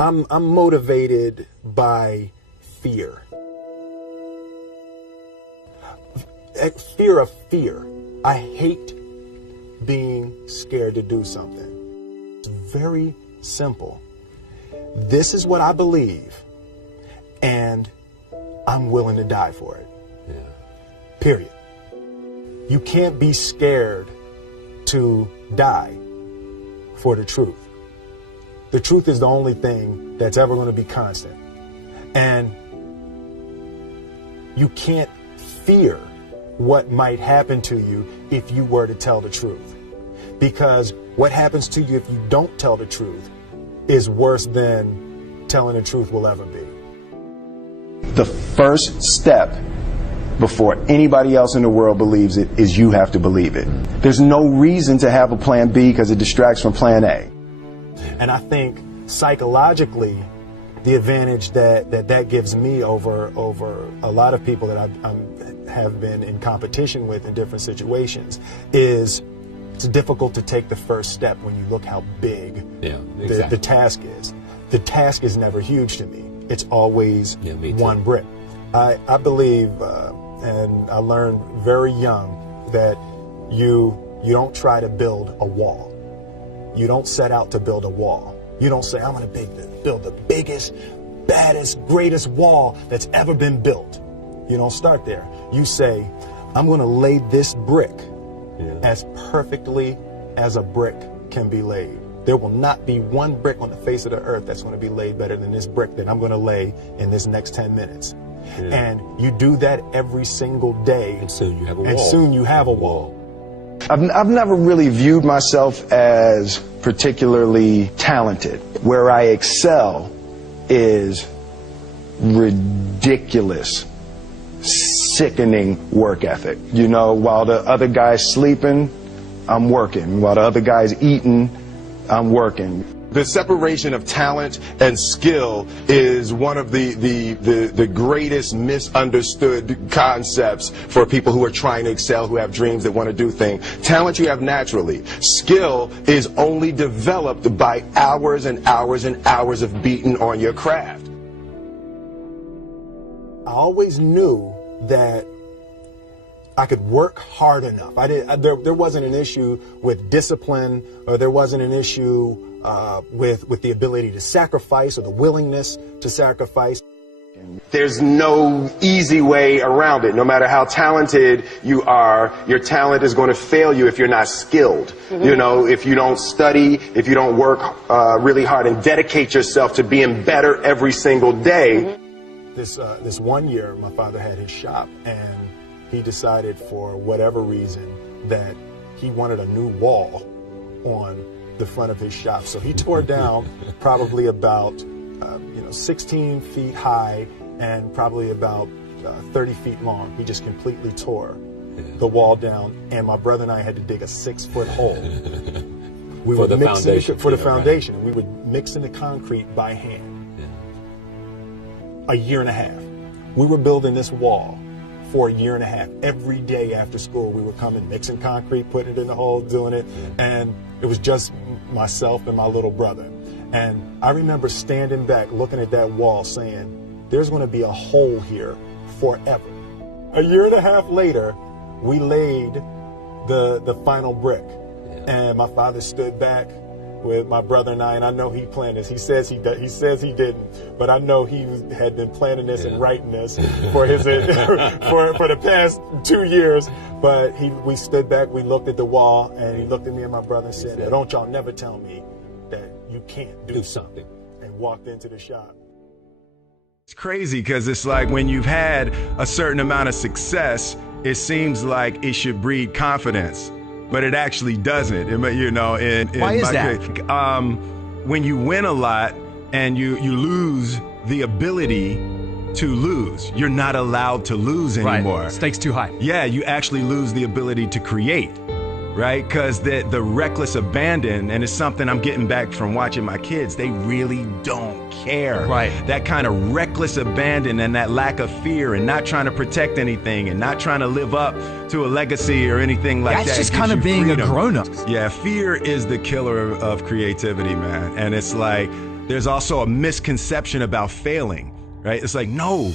I'm motivated by fear. Fear of fear. I hate being scared to do something. It's very simple. This is what I believe, and I'm willing to die for it. Yeah. Period. You can't be scared to die for the truth. The truth is the only thing that's ever going to be constant. And you can't fear what might happen to you if you were to tell the truth. Because what happens to you if you don't tell the truth is worse than telling the truth will ever be. The first step before anybody else in the world believes it is you have to believe it. There's no reason to have a plan B because it distracts from plan A. And I think psychologically, the advantage that gives me over a lot of people that I have been in competition with in different situations is it's difficult to take the first step when you look how big the task is. The task is never huge to me. It's always one brick. I believe, and I learned very young, that you don't try to build a wall. You don't set out to build a wall. You don't say, I'm going to build the biggest, baddest, greatest wall that's ever been built. You don't start there. You say, I'm going to lay this brick as perfectly as a brick can be laid. There will not be one brick on the face of the earth that's going to be laid better than this brick that I'm going to lay in this next 10 minutes. Yeah. And you do that every single day. And soon you have a wall. And soon you have a wall. I've never really viewed myself as particularly talented. Where I excel is ridiculous, sickening work ethic. You know, while the other guy's sleeping, I'm working. While the other guy's eating, I'm working. The separation of talent and skill is one of the greatest misunderstood concepts for people who are trying to excel, who have dreams that want to do things. Talent you have naturally. Skill is only developed by hours and hours and hours of beating on your craft. I always knew that I could work hard enough. There wasn't an issue with discipline, or there wasn't an issue with the ability to sacrifice or the willingness to sacrifice. There's no easy way around it. No matter how talented you are, your talent is going to fail you if you're not skilled. Mm-hmm. You know, if you don't study, if you don't work really hard and dedicate yourself to being better every single day. Mm-hmm. This one year, my father had his shop, and he decided for whatever reason that he wanted a new wall on the front of his shop. So he tore down probably about 16 feet high and probably about 30 feet long. He just completely tore the wall down, and my brother and I had to dig a 6-foot hole. We for would the mix foundation. For the foundation. Right. We would mix in the concrete by hand. A year and a half. We were building this wall for a year and a half. Every day after school, we were coming, mixing concrete, putting it in the hole, doing it. And it was just myself and my little brother. And I remember standing back, looking at that wall, saying, there's going to be a hole here forever. A year and a half later, we laid the final brick. And my father stood back with my brother and I know he planned this. He says he didn't, but I know he had been planning this and writing this for his for the past 2 years. But we stood back, we looked at the wall, and he looked at me and my brother and said, "Don't y'all never tell me that you can't do something," and walked into the shop. It's crazy because it's like when you've had a certain amount of success, it seems like it should breed confidence. But it actually doesn't, you know. Why is that? When you win a lot and you lose the ability to lose, you're not allowed to lose anymore. Right. Stakes too high. Yeah, you actually lose the ability to create, right? Because the reckless abandon, and it's something I'm getting back from watching my kids, they really don't care. Right. That kind of reckless abandon and that lack of fear and not trying to protect anything and not trying to live up to a legacy or anything like that. That's just kind of being freedom. A grown-up. Yeah, fear is the killer of creativity, man. And it's like there's also a misconception about failing, right? It's like, no,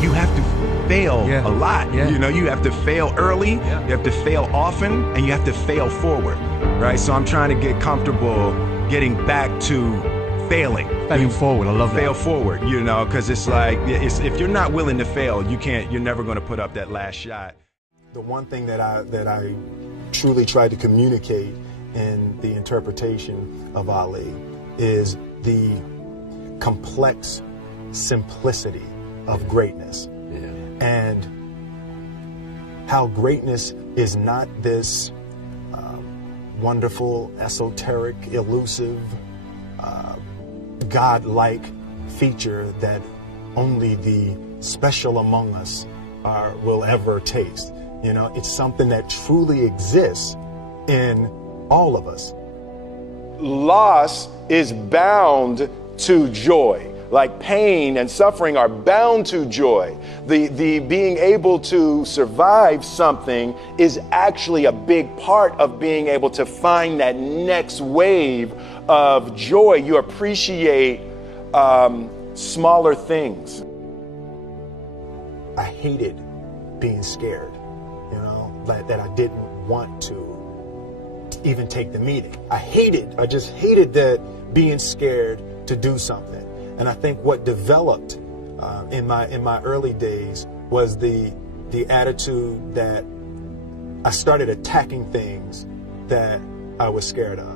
you have to fail a lot. You know, you have to fail early, you have to fail often, and you have to fail forward, right? So I'm trying to get comfortable getting back to failing. Failing forward, I love that. Fail forward, you know, because it's like, if you're not willing to fail, you're never going to put up that last shot. The one thing that I truly tried to communicate in the interpretation of Ali is the complex simplicity of greatness. And how greatness is not this wonderful, esoteric, elusive, God-like feature that only the special among us will ever taste. You know, it's something that truly exists in all of us. Loss is bound to joy. Like pain and suffering are bound to joy. The being able to survive something is actually a big part of being able to find that next wave of joy. You appreciate smaller things. I hated being scared, you know, that I didn't want to even take the meeting. I just hated that being scared to do something. And I think what developed in my early days was the attitude that I started attacking things that I was scared of.